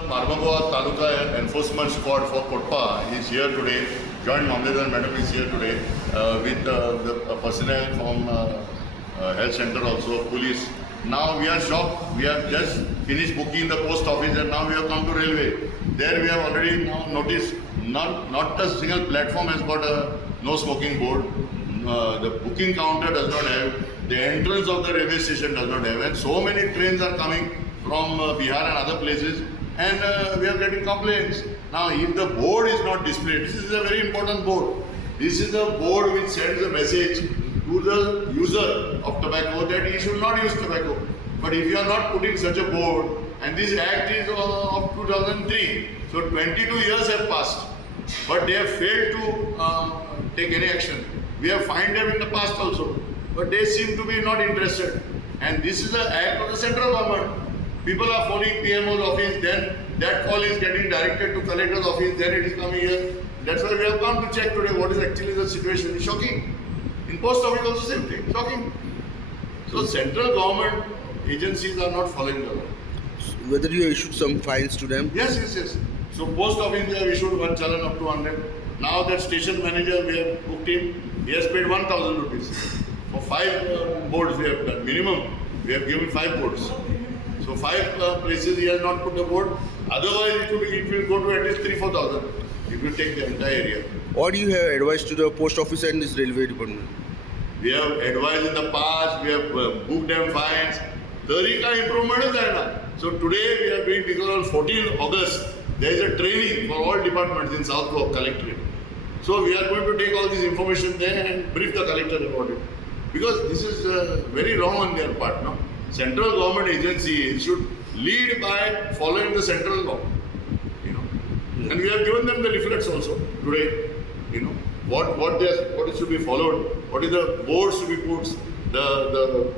Marmagua Taluka Enforcement Squad for COTPA is here today. Joint Mamledar Madam is here today with the personnel from health center also, police. Now we are shocked. We have just finished booking the post office and now we have come to railway. There we have already now noticed not a single platform has got a no smoking board. The booking counter does not have. The entrance of the railway station does not have. And so many trains are coming from Bihar and other places. And we are getting complaints. Now, if the board is not displayed, this is a very important board. This is a board which sends a message to the user of tobacco that he should not use tobacco. But if you are not putting such a board, and this act is of 2003, so 22 years have passed, but they have failed to take any action. We have fined them in the past also, but they seem to be not interested. And this is an act of the central government. People are phoning PMO's office, then that call is getting directed to collector's office, then it is coming here. That's why we have come to check today what is actually the situation. It's shocking. In post office also same thing, shocking. So central government agencies are not following the law. Whether you issued some fines to them? Yes. So post office we have issued one challan up to 100. Now that station manager we have booked him, he has paid 1,000 rupees. For 5 boards we have done, minimum. We have given 5 boards. So 5 places he has not put the board. Otherwise it will go to at least 3,000-4,000. It will take the entire area. What do you have advised to the post office and this railway department? We have advised in the past, we have booked them fines. Tarika improvement is there. So today we are doing, because on 14th August, there is a training for all departments in South Block Collectorate. So we are going to take all this information there and brief the collector about it. Because this is very wrong on their part, no? Central government agencies should lead by following the central law, And we have given them the leaflets also today, what should be followed, what is the boards to be put, the